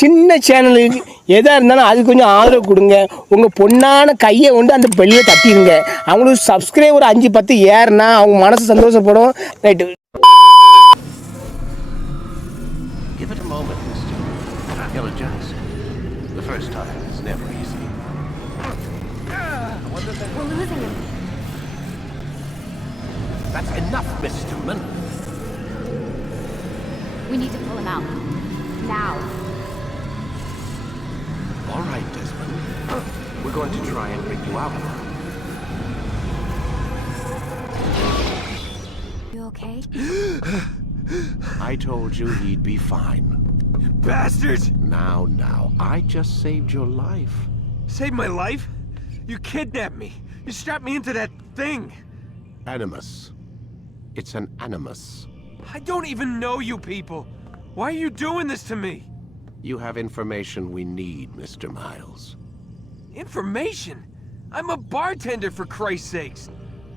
சின்ன சேனலுக்கு எதாக இருந்தாலும் அது கொஞ்சம் ஆதரவு கொடுங்க. உங்கள் பொண்ணான கையை கொண்டு அந்த பெல்லில் தட்டிடுங்க. அவங்களுக்கு சப்ஸ்கிரைபர் 5-10 ஏறுனா அவங்க மனசு சந்தோஷப்படும். Right. Give it a moment, mister. You'll adjust. The first time is never easy. We're losing him. That's enough, Mr. Man. We need to pull him out. Now. All right, Desmond. We're going to try and bring you out. You okay? I told you he'd be fine. Bastards! Now, I just saved your life. Saved my life? You kidnapped me. You strapped me into that thing. Animus. It's an animus. I don't even know you people. Why are you doing this to me? You have information we need, Mr. Miles. Information? I'm a bartender, for Christ's sakes.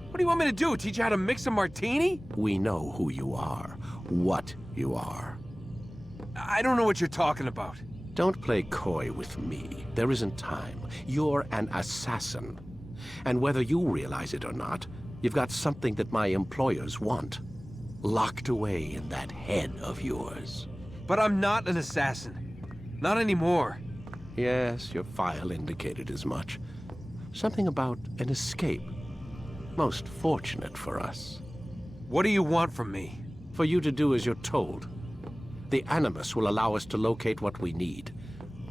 What do you want me to do? Teach you how to mix a martini? We know who you are, what you are. I don't know what you're talking about. Don't play coy with me. There isn't time. You're an assassin. And whether you realize it or not, you've got something that my employers want. Locked away in that head of yours. But I'm not an assassin. Not anymore. Yes, your file indicated as much. Something about an escape. Most fortunate for us. What do you want from me? For you to do as you're told. The Animus will allow us to locate what we need.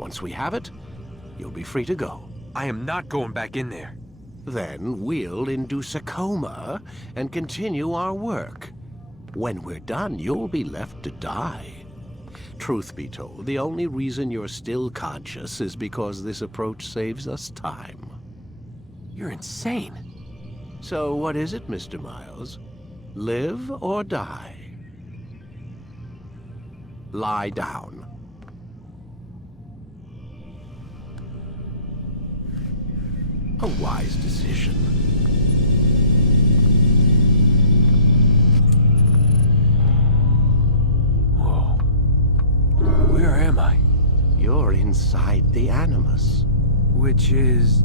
Once we have it, you'll be free to go. I am not going back in there. Then we'll induce a coma and continue our work. When we're done, you'll be left to die. Truth be told, the only reason you're still conscious is because this approach saves us time. You're insane. So what is it, Mr. Miles? Live or die? Lie down. A wise decision. Whoa. Where am I? You're inside the Animus. Which is...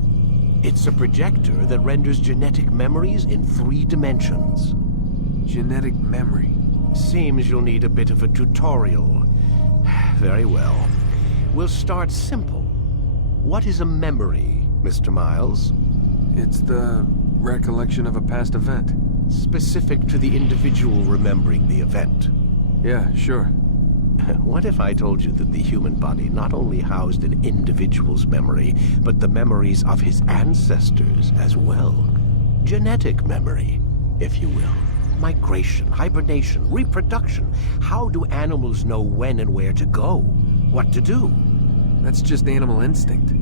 It's a projector that renders genetic memories in 3 dimensions. genetic memory. Seems you'll need a bit of a tutorial. Very well. We'll start simple. What is a memory, Mr. Miles? It's the recollection of a past event. Specific to the individual remembering the event. Yeah, sure. What if I told you that the human body not only housed an individual's memory, but the memories of his ancestors as well? Genetic memory, if you will. Migration, hibernation, reproduction. How do animals know when and where to go? What to do? That's just animal instinct.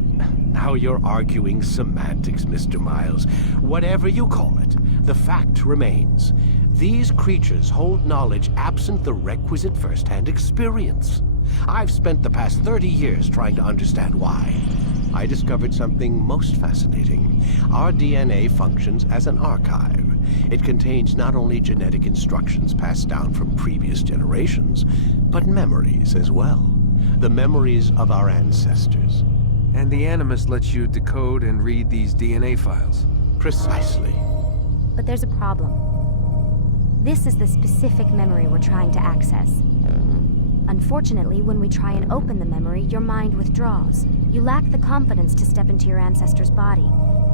Now you're arguing semantics, Mr. Miles. Whatever you call it, the fact remains. These creatures hold knowledge absent the requisite first-hand experience. I've spent the past 30 years trying to understand why. I discovered something most fascinating. Our DNA functions as an archive. It contains not only genetic instructions passed down from previous generations, but memories as well. The memories of our ancestors. And the Animus lets you decode and read these DNA files. Precisely. But there's a problem. This is the specific memory we're trying to access. Unfortunately, when we try and open the memory, your mind withdraws. You lack the confidence to step into your ancestor's body.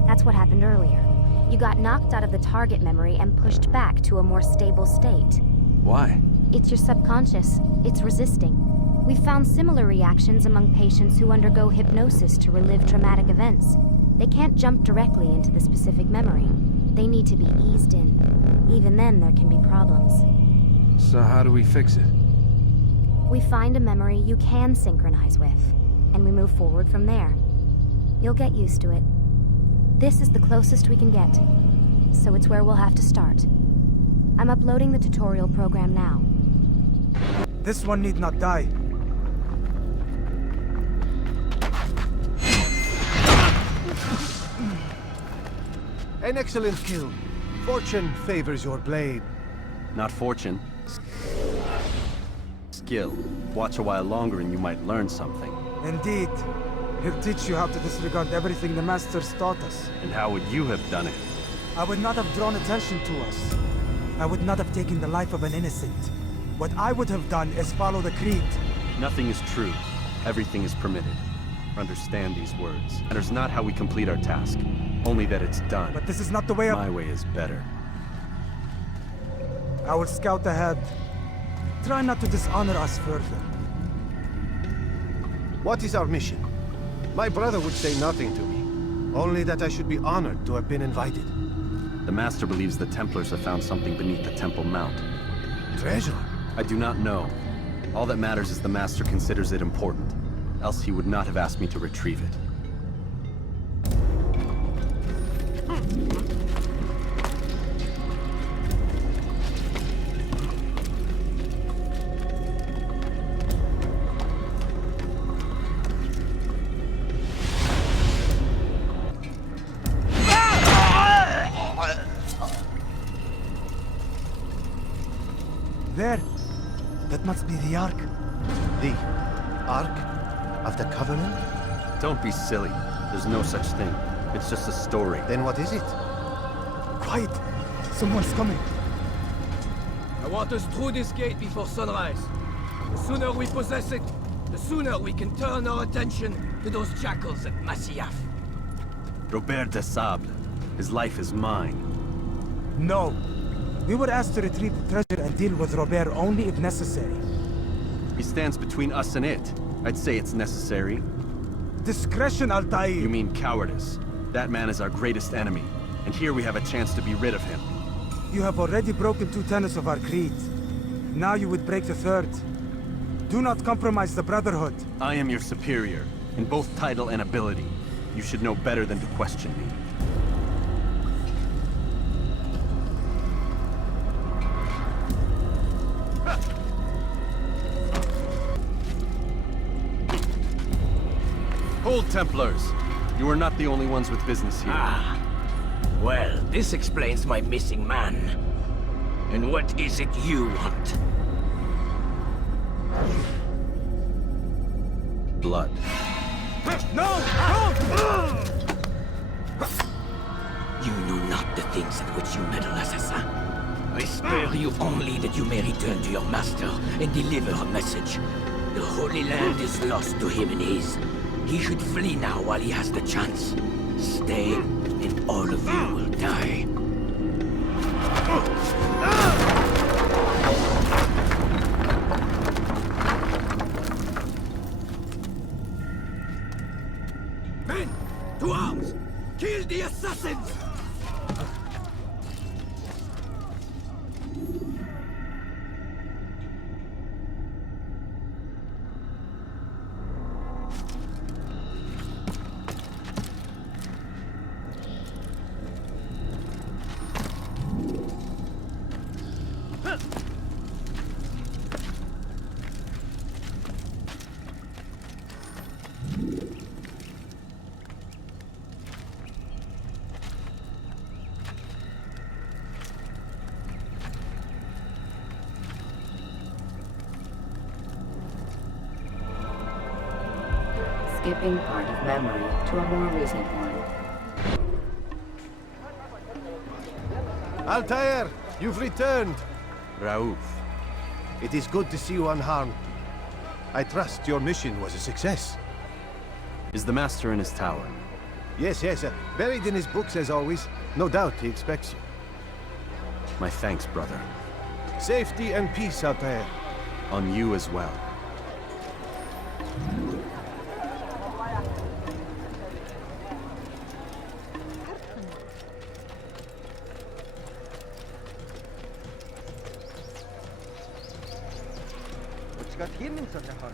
That's what happened earlier. You got knocked out of the target memory and pushed back to a more stable state. Why? It's your subconscious. It's resisting. We've found similar reactions among patients who undergo hypnosis to relive traumatic events. They can't jump directly into the specific memory. They need to be eased in. Even then, there can be problems. So how do we fix it? We find a memory you can synchronize with, and we move forward from there. You'll get used to it. This is the closest we can get, so it's where we'll have to start. I'm uploading the tutorial program now. This one need not die. An excellent kill. Fortune favors your blade. Not fortune. Skill. Watch a while longer and you might learn something. Indeed. He'll teach you how to disregard everything the Masters taught us. And how would you have done it? I would not have drawn attention to us. I would not have taken the life of an innocent. What I would have done is follow the creed. Nothing is true. Everything is permitted. Understand these words. Matters not how we complete our task, only that it's done. But this is not the way My way is better. I will scout ahead. Try not to dishonor us further. What is our mission? My brother would say nothing to me. Only that I should be honored to have been invited. The Master believes the Templars have found something beneath the Temple Mount. Treasure? I do not know. All that matters is the Master considers it important. Else he would not have asked me to retrieve it. There. That must be the Ark. The Ark of the Covenant? Don't be silly. There's no such thing. It's just a story. Then what is it? Quiet. Someone's coming. I want us through this gate before sunrise. The sooner we possess it, the sooner we can turn our attention to those jackals at Masyaf. Robert de Sable. His life is mine. No. We were asked to retrieve the treasure and deal with Robert only if necessary. He stands between us and it. I'd say it's necessary. Discretion, Altair! You mean cowardice. That man is our greatest enemy, and here we have a chance to be rid of him. You have already broken 2 tenets of our creed. Now you would break the 3rd. Do not compromise the Brotherhood. I am your superior, in both title and ability. You should know better than to question me. Hold, Templars! You are not the only ones with business here. Ah. Well, this explains my missing man. And what is it you want? Blood. No! No! You know not the things at which you meddle, assassin. I spare you only that you may return to your master and deliver a message. The Holy Land is lost to him and his. He should flee now while he has the chance. Stay, and all of you will die. Men, to arms! Kill the assassins! Skipping part of memory to a more recent one. Altair, you've returned. Raouf. It is good to see you unharmed. I trust your mission was a success. Is the Master in his tower? Yes, buried in his books as always. No doubt he expects you. My thanks, brother. Safety and peace, Altair. On you as well. Got him in such a hurry.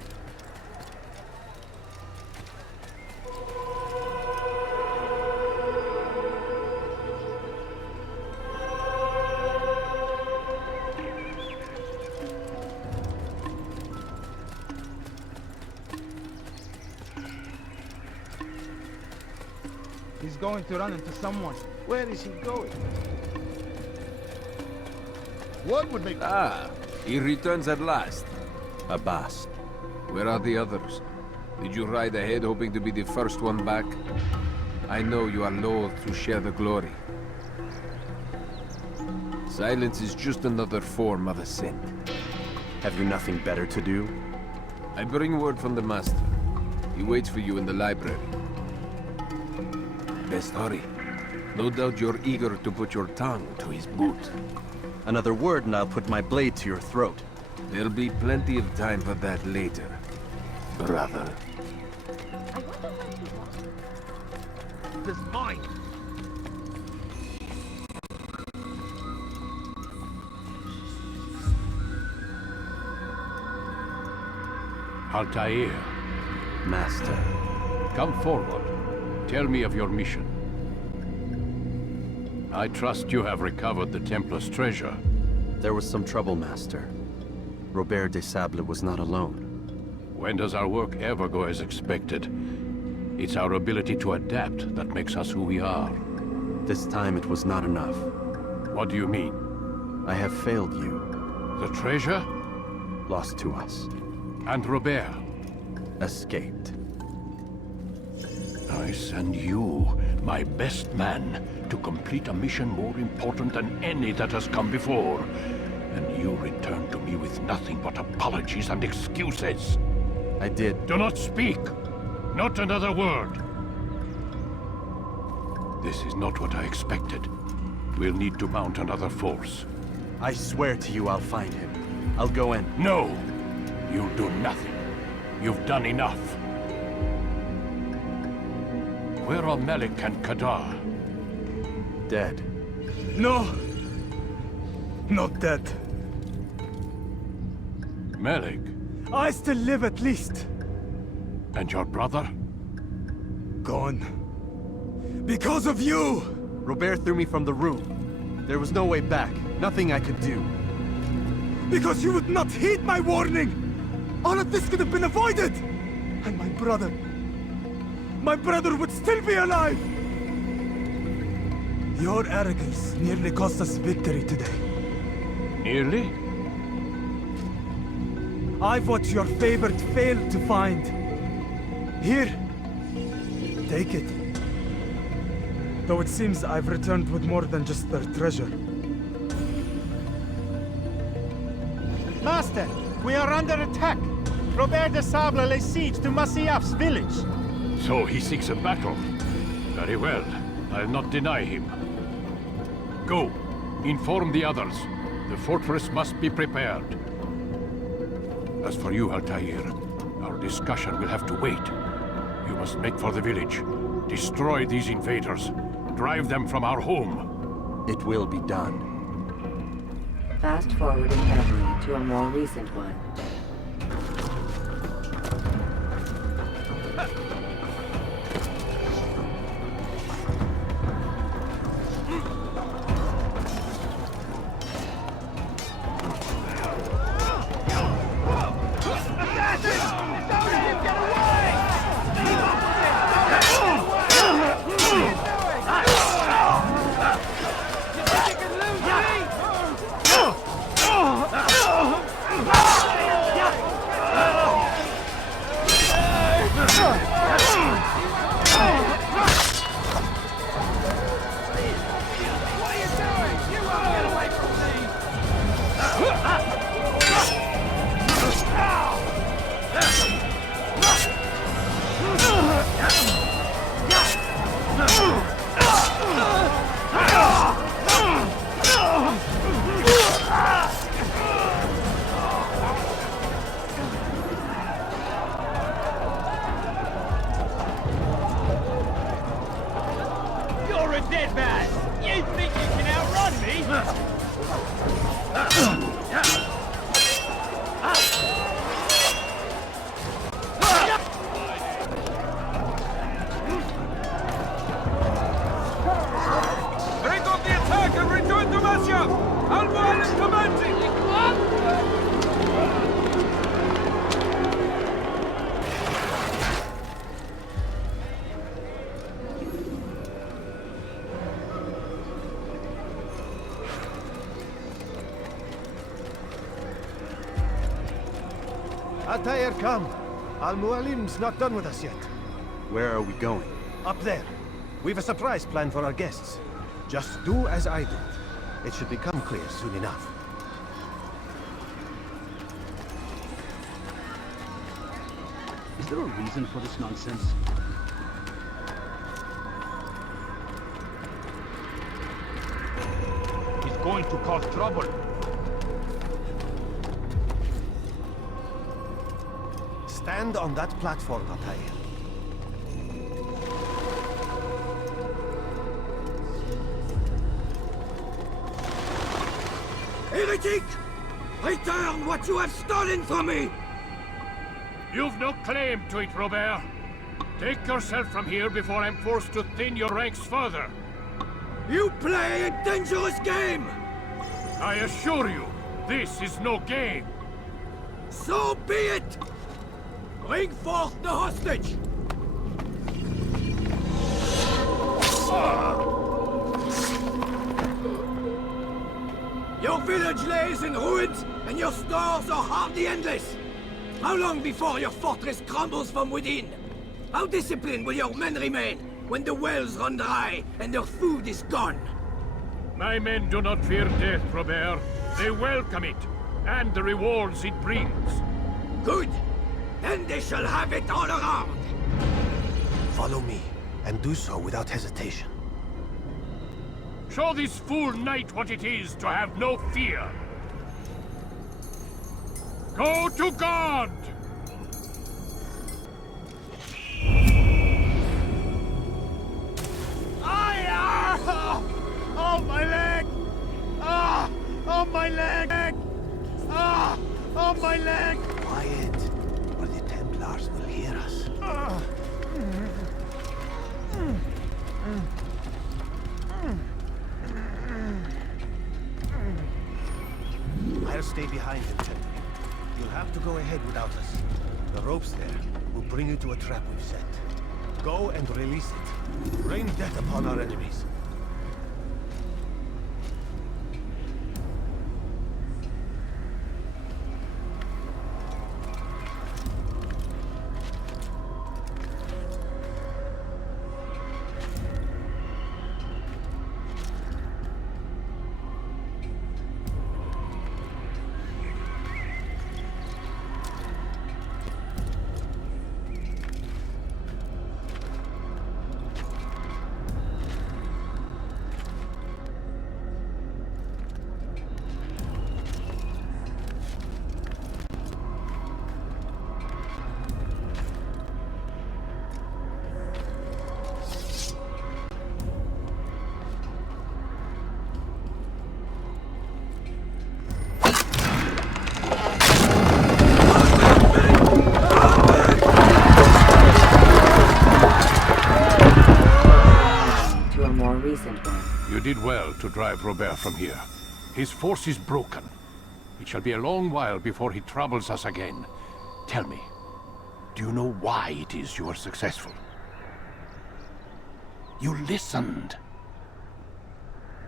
He's going to run into someone. Where is he going? What would make... Ah, he returns at last. Abbas. Where are the others? Did you ride ahead hoping to be the first one back? I know you are loath to share the glory. Silence is just another form of assent. Have you nothing better to do? I bring word from the Master. He waits for you in the library. Best hurry. No doubt you're eager to put your tongue to his boot. Another word and I'll put my blade to your throat. There'll be plenty of time for that later, brother. This is mine! Altair, Master. come forward. Tell me of your mission. I trust you have recovered the Templar's treasure. There was some trouble, Master. Robert de Sable was not alone. When does our work ever go as expected? It's our ability to adapt that makes us who we are. This time it was not enough. What do you mean? I have failed you. The treasure? Lost to us. And Robert? Escaped. I send you, my best man, to complete a mission more important than any that has come before. And you return to me with nothing but apologies and excuses. I did. Do not speak! Not another word! This is not what I expected. We'll need to mount another force. I swear to you I'll find him. I'll go in. No! You'll do nothing. You've done enough. Where are Melik and Kadar? Dead. No! Not dead. Melik? I still live at least. And your brother? Gone. Because of you! Robert threw me from the room. There was no way back. Nothing I could do. Because you would not heed my warning! All of this could have been avoided! And my brother would still be alive! Your arrogance nearly cost us victory today. Nearly? I've what your favorite failed to find. Here, take it. Though it seems I've returned with more than just their treasure. Master, we are under attack. Robert de Sable lays siege to Masyaf's village. So he seeks a battle. Very well. I'll not deny him. Go. Inform the others. The fortress must be prepared. As for you, Altair, our discussion will have to wait. You must make for the village. Destroy these invaders. Drive them from our home. It will be done. Fast forwarding memory to a more recent one. You're a dead man! You think you can outrun me? Break off the attack and return to Masyaf! Al-Mu'al is commanding! Altair, come. Al-Mualim's not done with us yet. Where are we going? Up there. We've a surprise planned for our guests. Just do as I do. It should become clear soon enough. Is there a reason for this nonsense? He's going to cause trouble. Stand on that platform, Altair. Heretic! Return what you have stolen from me! You've no claim to it, Robert. Take yourself from here before I'm forced to thin your ranks further. You play a dangerous game! I assure you, this is no game. So be it! Bring forth the hostage! Your village lays in ruins, and your stores are hardly endless. How long before your fortress crumbles from within? How disciplined will your men remain when the wells run dry and their food is gone? My men do not fear death, Robert. They welcome it, and the rewards it brings. Good. Then they shall have it all around. Follow me, and do so without hesitation. Show this fool knight what it is to have no fear. Go to God! Oh, my leg! Ah! Oh, my leg! Ah! Oh, my leg! Quiet, or the Templars will hear us. I'll stay behind him, Temple. You'll have to go ahead without us. The ropes there will bring you to a trap we've set. Go and release it. Rain death upon our enemies. You did well to drive Robert from here. His force is broken. It shall be a long while before he troubles us again. Tell me, do you know why it is you are successful? You listened.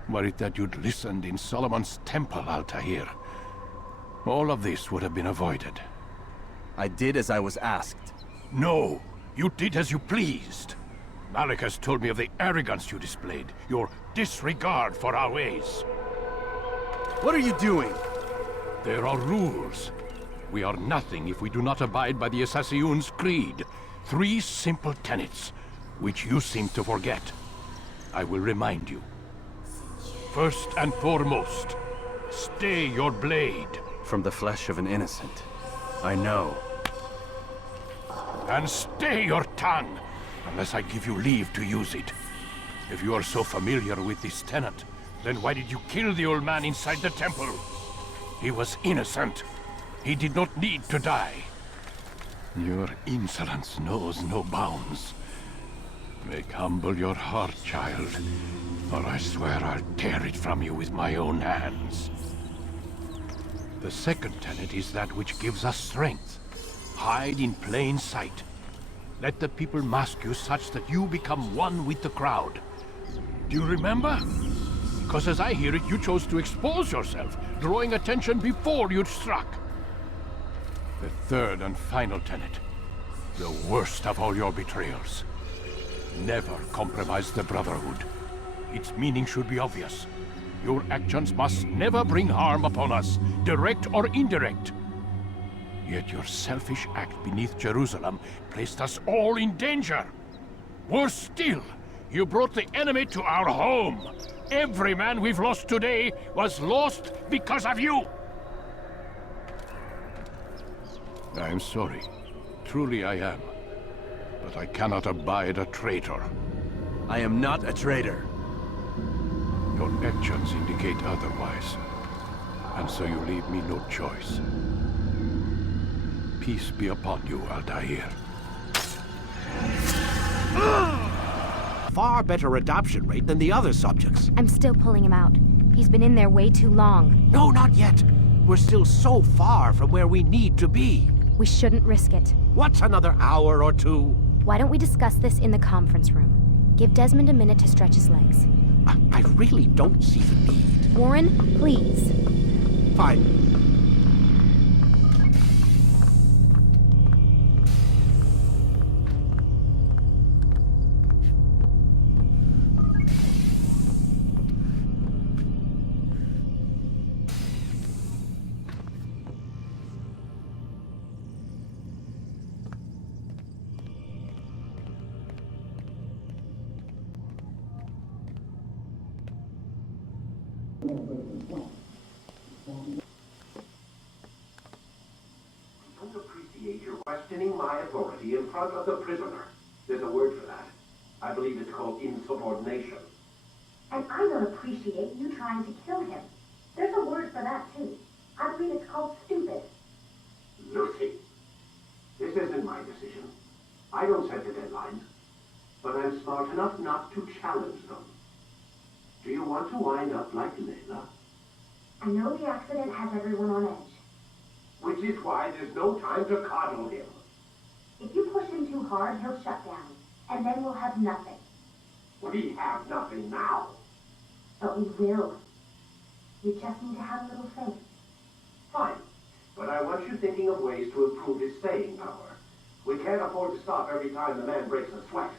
Were it that you'd listened in Solomon's temple, Altair, all of this would have been avoided. I did as I was asked. No, you did as you pleased. Malik has told me of the arrogance you displayed, your disregard for our ways. What are you doing? There are rules. We are nothing if we do not abide by the Assassin's creed. 3 simple tenets, which you seem to forget. I will remind you. First and foremost, stay your blade. From the flesh of an innocent. I know. And stay your tongue, unless I give you leave to use it. If you are so familiar with this tenet, then why did you kill the old man inside the temple? He was innocent. He did not need to die. Your insolence knows no bounds. Make humble your heart, child, or I swear I'll tear it from you with my own hands. The second tenet is that which gives us strength. Hide in plain sight. Let the people mask you such that you become one with the crowd. Do you remember? Because as I hear it, you chose to expose yourself, drawing attention before you'd struck. The third and final tenet. The worst of all your betrayals. Never compromise the Brotherhood. Its meaning should be obvious. Your actions must never bring harm upon us, direct or indirect. Yet your selfish act beneath Jerusalem placed us all in danger. Worse still, you brought the enemy to our home. Every man we've lost today was lost because of you. I'm sorry. Truly I am. But I cannot abide a traitor. I am not a traitor. Your actions indicate otherwise. And so you leave me no choice. Peace be upon you, Altair. Far better adoption rate than the other subjects. I'm still pulling him out. He's been in there way too long. No, not yet. We're still so far from where we need to be. We shouldn't risk it. What's another hour or two? Why don't we discuss this in the conference room? Give Desmond a minute to stretch his legs. I really don't see the need. Warren, please. Fine. I don't appreciate your questioning my authority in front of the prisoner. There's a word for that. I believe it's called insubordination. And I don't appreciate you trying to kill him. There's a word for that, too. I believe it's called stupid. Lucy, this isn't my decision. I don't set the deadlines. But I'm smart enough not to challenge them. Do you want to wind up like Layla? I know the accident has everyone on edge. Which is why there's no time to coddle him. If you push him too hard, he'll shut down. And then we'll have nothing. We have nothing now. But we will. You just need to have a little faith. Fine. But I want you thinking of ways to improve his staying power. We can't afford to stop every time the man breaks a sweat.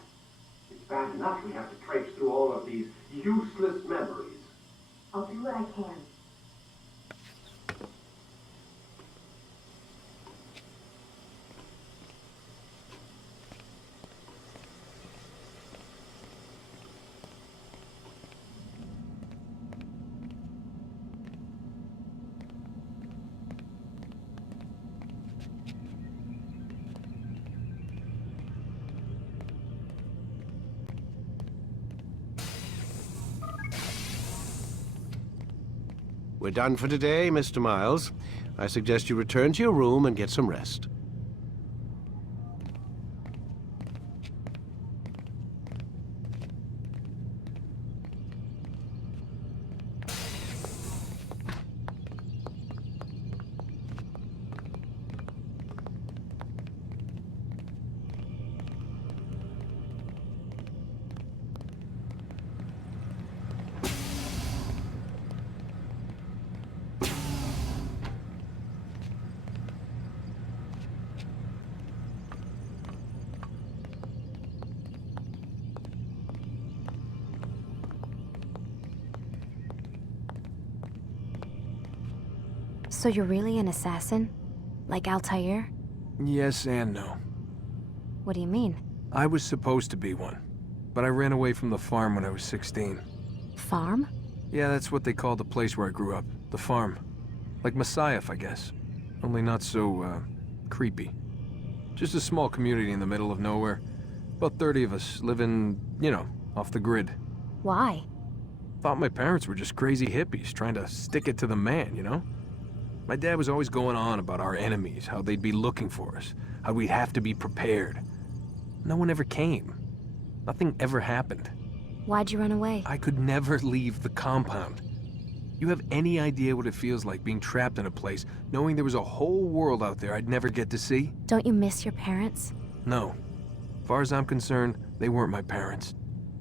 It's bad enough we have to traipse through all of these useless memories. I'll do what I can. We're done for today, Mr. Miles. I suggest you return to your room and get some rest. So you're really an assassin? Like Altair? Yes and no. What do you mean? I was supposed to be one, but I ran away from the farm when I was 16. Farm? Yeah, that's what they called the place where I grew up. The farm. Like Messiah, I guess. Only not so, creepy. Just a small community in the middle of nowhere. About 30 of us living, you know, off the grid. Why? Thought my parents were just crazy hippies trying to stick it to the man, you know? My dad was always going on about our enemies, how they'd be looking for us, how we'd have to be prepared. No one ever came. Nothing ever happened. Why'd you run away? I could never leave the compound. You have any idea what it feels like being trapped in a place, knowing there was a whole world out there I'd never get to see? Don't you miss your parents? No. As far as I'm concerned, they weren't my parents.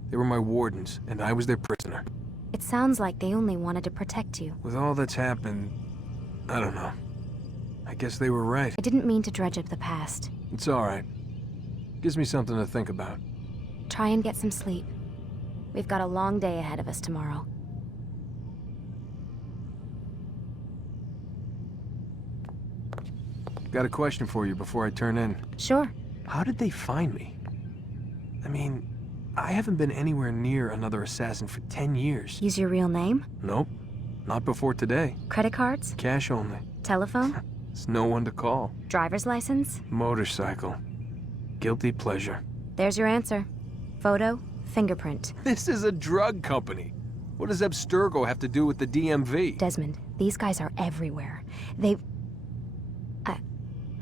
They were my wardens, and I was their prisoner. It sounds like they only wanted to protect you. With all that's happened, I don't know. I I guess they were right. I didn't mean to dredge up the past. It's all right. Gives me something to think about. Try and get some sleep. We've got a long day ahead of us tomorrow. Got a question for you before I turn in. Sure. How did they find me? I mean, I haven't been anywhere near another assassin for 10 years. Use your real name? Nope. Not before today. Credit cards? Cash only. Telephone? There's no one to call. Driver's license? Motorcycle. Guilty pleasure. There's your answer. Photo, fingerprint. This is a drug company. What does Abstergo have to do with the DMV? Desmond, these guys are everywhere.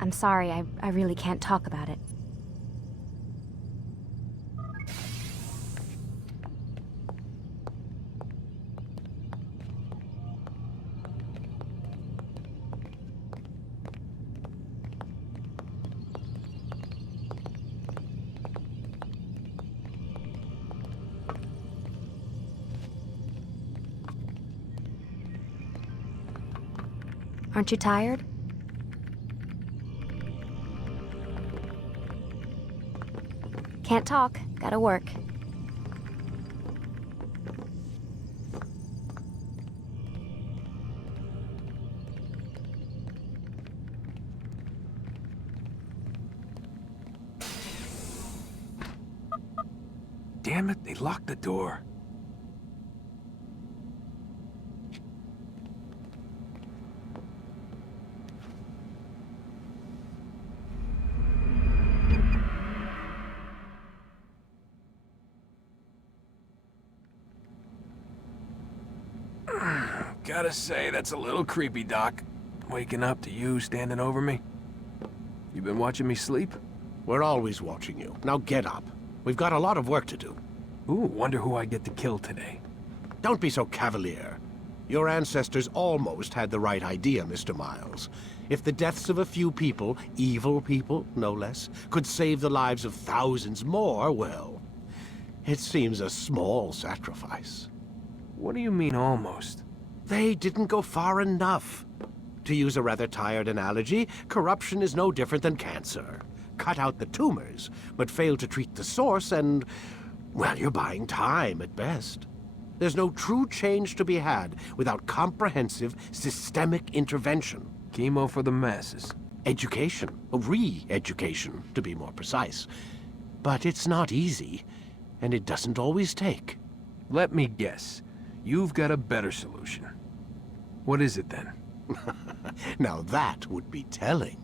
I'm sorry, I really can't talk about it. Aren't you tired? Can't talk. Gotta work. Damn it, they locked the door. Gotta say, that's a little creepy, Doc. Waking up to you standing over me. You been watching me sleep? We're always watching you. Now get up. We've got a lot of work to do. Ooh, wonder who I get to kill today. Don't be so cavalier. Your ancestors almost had the right idea, Mr. Miles. If the deaths of a few people, evil people, no less, could save the lives of thousands more, well, it seems a small sacrifice. What do you mean, almost? They didn't go far enough. To use a rather tired analogy, corruption is no different than cancer. Cut out the tumors, but fail to treat the source and, well, you're buying time at best. There's no true change to be had without comprehensive, systemic intervention. Chemo for the masses. Education, re-education, to be more precise. But it's not easy, and it doesn't always take. Let me guess. You've got a better solution. What is it, then? Now that would be telling.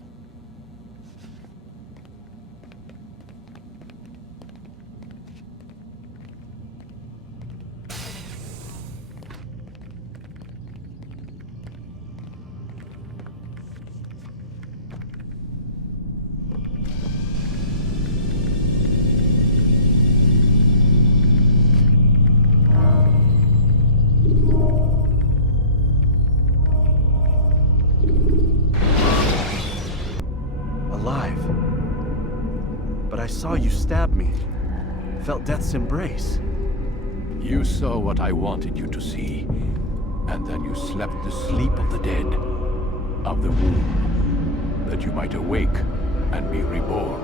I saw you stab me. Felt death's embrace. You saw what I wanted you to see. And then you slept the sleep of the dead. Of the womb. That you might awake and be reborn.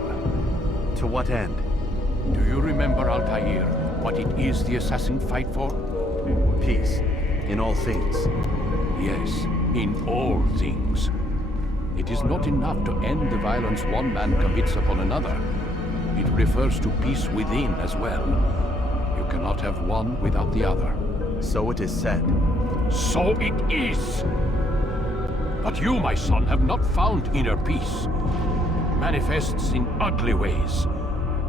To what end? Do you remember, Altair, what it is the assassins fight for? Peace. In all things. Yes, in all things. It is not enough to end the violence one man commits upon another. It refers to peace within as well. You cannot have one without the other. So it is said. So it is! But you, my son, have not found inner peace. It manifests in ugly ways.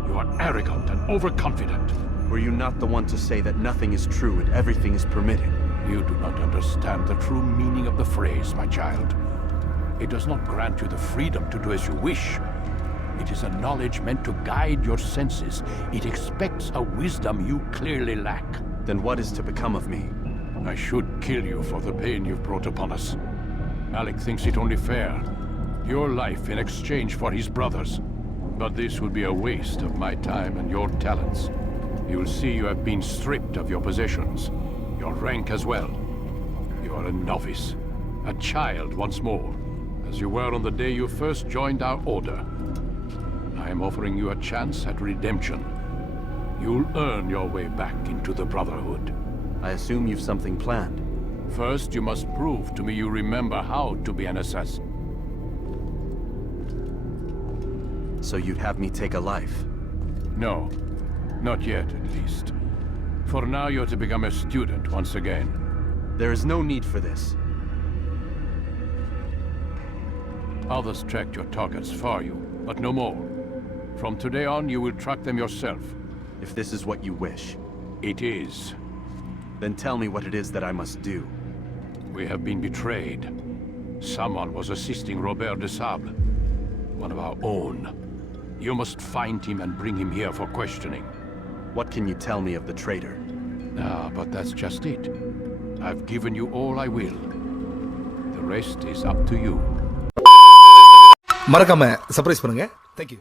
You are arrogant and overconfident. Were you not the one to say that nothing is true and everything is permitted? You do not understand the true meaning of the phrase, my child. It does not grant you the freedom to do as you wish. It is a knowledge meant to guide your senses. It expects a wisdom you clearly lack. Then what is to become of me? I should kill you for the pain you've brought upon us. Alec thinks it only fair. Your life in exchange for his brother's. But this would be a waste of my time and your talents. You'll see you have been stripped of your possessions. Your rank as well. You are a novice. A child once more. as you were on the day you first joined our order. I am offering you a chance at redemption. You'll earn your way back into the Brotherhood. I assume you've something planned. First, you must prove to me you remember how to be an assassin. So you'd have me take a life? No. Not yet, at least. For now, you're to become a student once again. There is no need for this. Others tracked your targets for you, but no more. From today on, you will track them yourself. If this is what you wish. It is. Then tell me what it is that I must do. We have been betrayed. Someone was assisting Robert de Sable, one of our own. You must find him and bring him here for questioning. What can you tell me of the traitor? Ah, but that's just it. I've given you all I will. The rest is up to you. மறக்காம surprise பண்ணுங்க. Thank you.